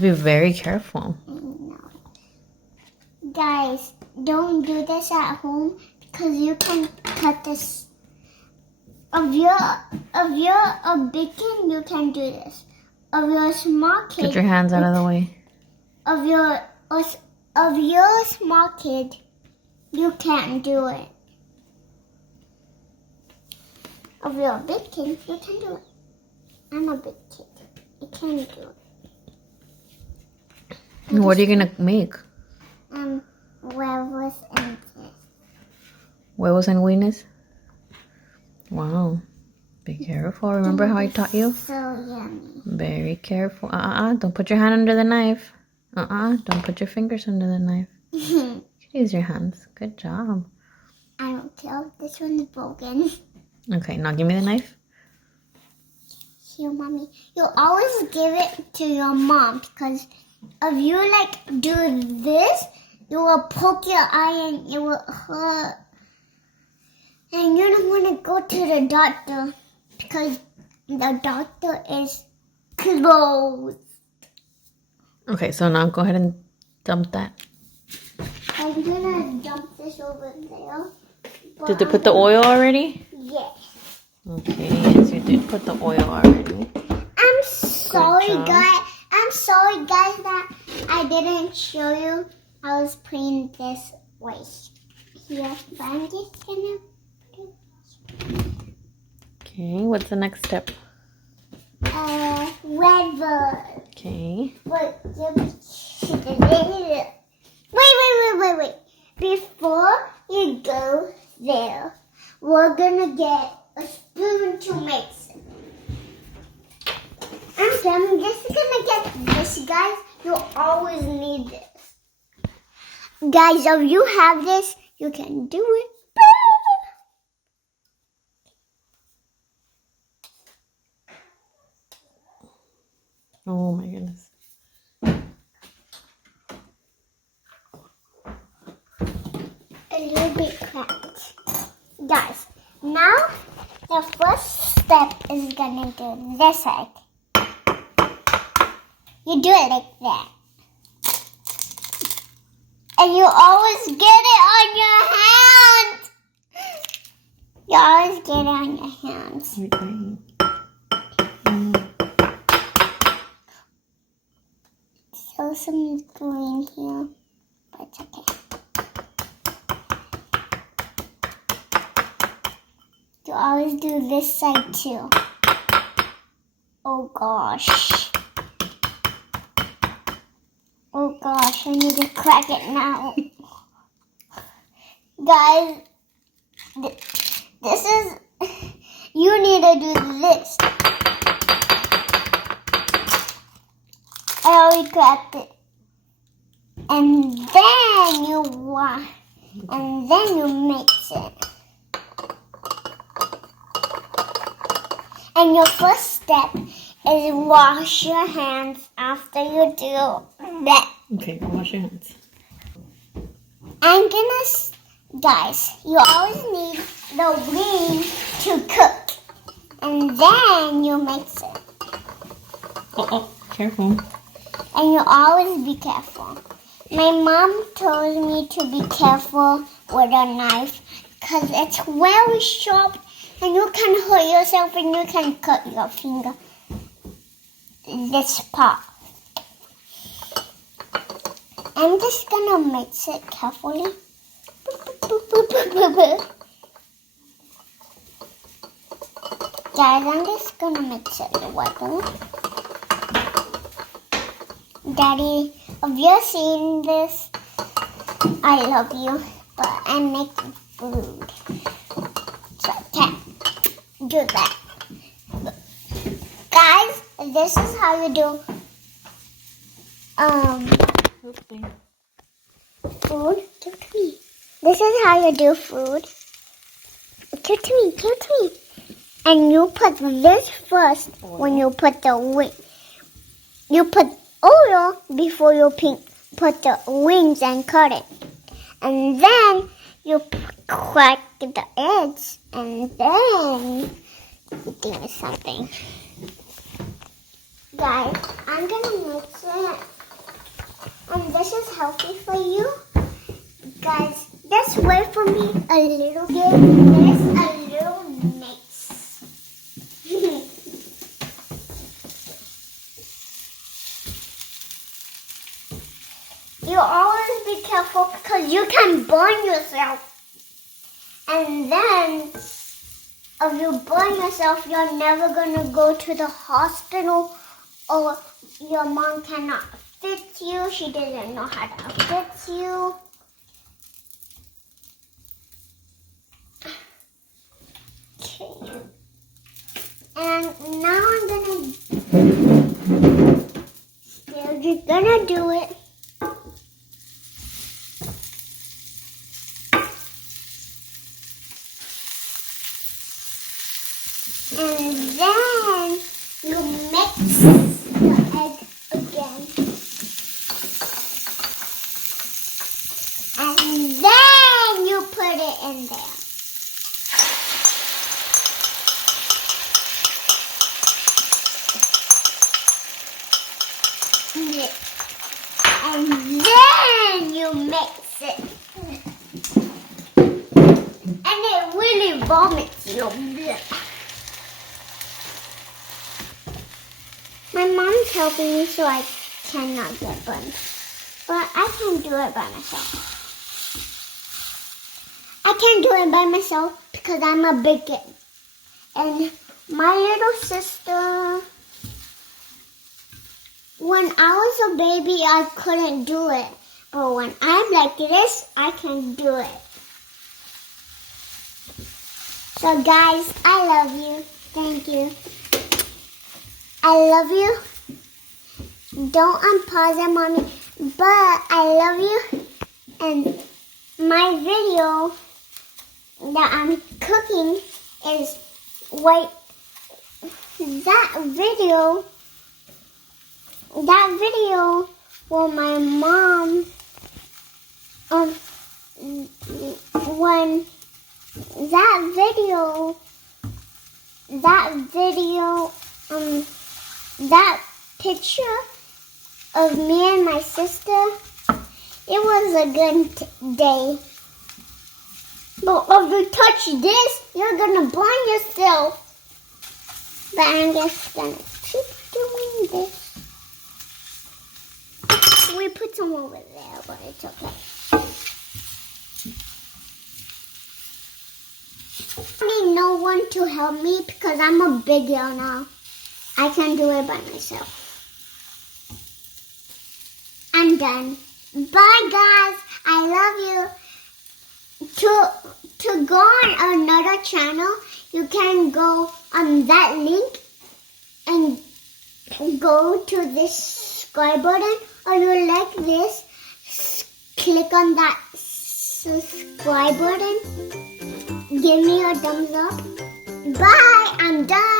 to be very careful. No. Guys, don't do this at home because you can cut this. If you're a big kid, you can do this. If you're a small kid, Get your hands out of the way. If you're a small kid, you can't do it. If you're a big kid, you can do it. I'm a big kid. I can do it. What are you gonna make? Huevos and this. Huevos and wieners? Wow. Be careful. Remember how I taught you? So yummy. Very careful. Don't put your hand under the knife. Don't put your fingers under the knife. You can use your hands. Good job. I don't care if this one's broken. Okay, now give me the knife. Here, mommy. You always give it to your mom because if you do this, you will poke your eye and it will hurt. And you don't want to go to the doctor because the doctor is closed. Okay, so now go ahead and dump that. I'm gonna dump this over there. Did you put the oil already? Yes. Okay, yes, you did put the oil already. I'm sorry, job. guys. I'm sorry, guys, that I didn't show you. I was putting this way here, but I'm just gonna. Okay, what's the next step? Weather. Okay. Wait. Before you go there, we're gonna get a spoon to mix it. I'm just gonna get this, guys. You always need this. Guys, if you have this, you can do it. Oh my goodness. A little bit cracked. Guys, now the first step is gonna do this side. You do it like that. And you always get it on your hands. You always get it on your hands. Okay. So some green here, but it's okay. You always do this side too. Oh gosh. Oh gosh, I need to crack it now. Guys, this is, you need to do this. I already cracked it. And then you mix it. And your first step is wash your hands after you do that. Okay, wash your hands. Guys, you always need the wing to cook. And then you mix it. Oh, careful. And you always be careful. My mom told me to be careful with a knife because it's very sharp and you can hurt yourself and you can cut your finger. This part. I'm just gonna mix it carefully. Guys, I'm just gonna mix it together. Daddy, if you're seeing this, I love you, but I'm making food. So I can't do that. Guys, this is how you do food. Give it to me. This is how you do food. Give it to me, give it to me. And you put this first when you put the wing. You put oil before you put the wings and cut it. And then you crack the edge. And then you give me something. Guys, I'm gonna mix it. And this is healthy for you. Guys, just wait for me a little bit. There's a little mix. You always be careful because you can burn yourself. And then, if you burn yourself, you're never going to go to the hospital, or your mom cannot fit you. She doesn't know how to fit you. Okay. And now I'm just gonna do it. And then you mix the egg again. And then you put it in there. And then you mix it. And it really vomits your blood. My mom's helping me so I cannot get burned. But I can do it by myself. I can't do it by myself because I'm a big kid. And my little sister, when I was a baby, I couldn't do it. But when I'm like this, I can do it. So guys, I love you. Thank you. I love you. Don't unpause it, Mommy. But I love you. And my video that I'm cooking is white. That video where my mom when that picture of me and my sister, it was a good day. But if you touch this, you're gonna burn yourself. But I'm just gonna keep doing this. We put some over there, but it's okay. I need no one to help me because I'm a big girl now. I can do it by myself. I'm done. Bye, guys. I love you. To go on another channel, you can go on that link and go to this subscribe button, or you like this, click on that subscribe button. Give me a thumbs up. Bye. I'm done.